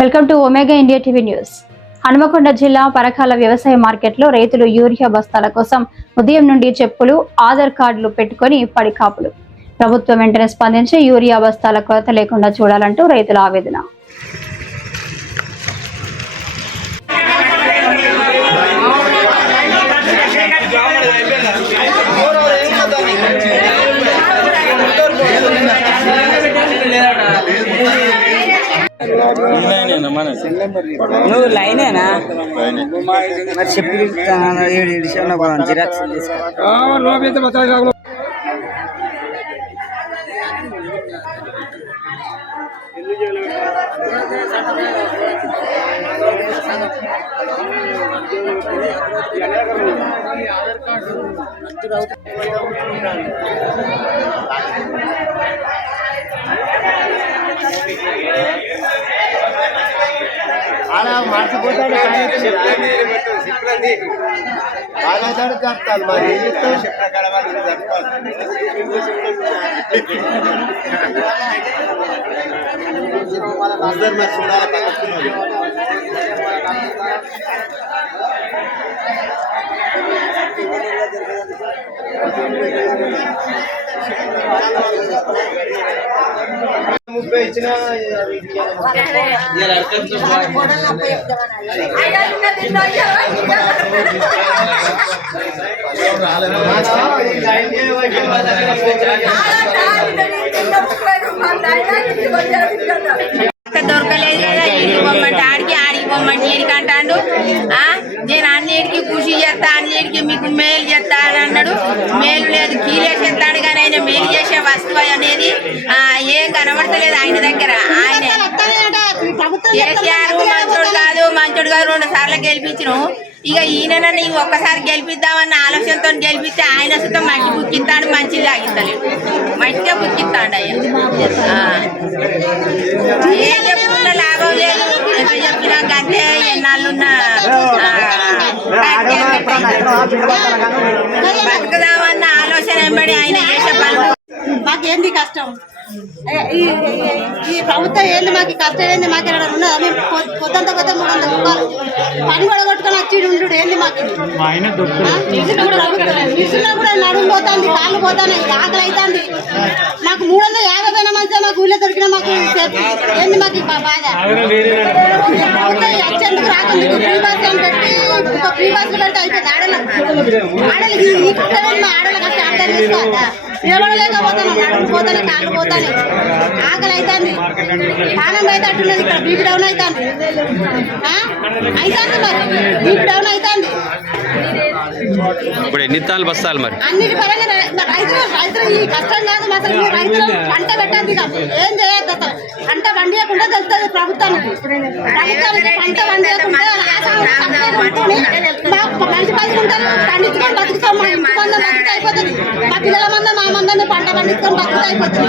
Welcome to Omega India TV news. Hanumakonda జిల్లా పరకాల వ్యవసాయ మార్కెట్లో రైతులు యూరియా బస్తాల కోసం ఉదయం నుండి చెప్పులు, ఆధార్ కార్డులు పెట్టుకుని పడికాపులు. ప్రభుత్వం వెంటనే స్పందించి యూరియా బస్తాల కొరత లేకుండా చూడాలంటూ రైతుల ఆవేదన. నువ్వు లైనేనా మరి చెప్పి జిరాక్స్ అలా మర్చిపోతాడు బాగా జరుపుతారు మరి ముప్పై ఇచ్చిన దొరకలేదు కదా, ఇంటికి పొమ్మంటే ఆడికి పొమ్మంటే ఈడికి అంటాడు. నేను అన్నిటికీ కృషి చేస్తా, అన్నిటికీ మీకు మేలు చేస్తా అని అన్నాడు. మేలు లేదు, కీలేసేస్తాడు కానీ ఆయన మేలు చేసే వస్తువు అనేది ఏం కనబడతలేదు ఆయన దగ్గర. ఆయన కేసీఆర్ మంచోడు కాదు 2 సార్లు గెలిపించను. ఇక ఈయనని ఒక్కసారి గెలిపిద్దామన్న ఆలోచనతో గెలిపిస్తే ఆయన సుతం మట్టి బుక్కిస్తాడు, మంచిది తాగిస్తలేడు, మట్టిగా బుక్కిస్తాడు. ఆయన ఏం చెప్పుకున్నా లాభం లేదు, ఎంత చెప్పినా గంతే. ఎన్నాళ్ళున్న బతుకుదామన్న ఆలోచన ఎంబడి ఆయన చేసే పనులు. మాకేంది కష్టం? ఈ ప్రభుత్వం ఏంది మాకు కష్టం? ఏంది మాకు ఉన్నదా? మేము పొద్దంతా కొత్త 300 రూపాయలు పని కూడా కొట్టుకొని వచ్చి ఉండు. ఏంది మాకు మిషన్లో కూడా నడుము పోతుంది, కాళ్ళు పోతాయి, ఆకలి అవుతుంది. మాకు 350 పైన మంచిగా మాకు ఊళ్ళో దొరికిన మాకు ఏంది మాకు బాధ? వచ్చేందుకు రాకుండా ఫ్రీ బస్ అని పెట్టి ఫ్రీ బస్సులు పెడితే అయిపోయింది. ఆడలు ఈ కుట్టలేదు, మా ఆడలకు అసలు అర్థం చేసుకోవద్దా? నిలబడలేకపోతాను, నడుము పోతాను, కాళ్ళు పోతాను, ఆకలి అవుతుంది, పానం అయితే అట్టున్నది. ఇక్కడ బీపీ డౌన్ అవుతుంది, అవుతుంది మరి బీపీ డౌన్ అవుతుంది. ఇప్పుడు ఎన్ని తాళ్ళు బస్తాలు మరి అన్నిటి పరంగా రైతులు ఈ కష్టం కాదు. అసలు రైతులు పంట పెట్టద్దు, ఏం చేయొద్దు. అసలు పంట పండియకుండా తెలుస్తుంది ప్రభుత్వానికి. పంట పండియకుండా మంచి పండుకుంటారు, పండించుకొని బతుకుతాం. మా ఇంటి మందం బతుకు అయిపోతుంది, మా పిల్లల మందం మా మందం పంట పండించుకొని బతుకు అయిపోతుంది.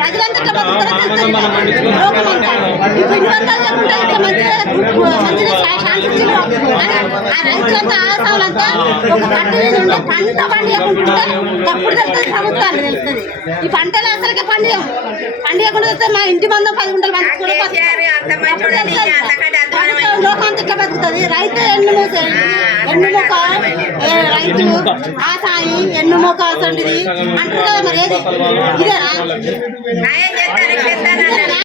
ప్రజలంతా ఇట్లా బతుకుతారో తెలుస్తుంది లోకమంతా. ఈ పిండి వంటలు లేకుండా ఇట్లా మంచిగా శాంతి. ఆ రైతులంతా ఆసాలంతా ఒక కట్టు నుండి పంట పండియకుంటుంటే అప్పుడు తెలుస్తుంది ప్రభుత్వాన్ని తెలుస్తుంది. ఈ పంటలు అసలుకే పండియకుండా తెలుస్తుంది. మా ఇంటి మందం 10 గుంటలు పండించుకుంటే లోకాంత ఇట్లా బతుకుతుంది. రైతు ఎన్నుమొక రైతు ఆ సాయి ఎన్నుమొక అసంటిది అంటారు కదా. మరి ఏది ఇదేనా?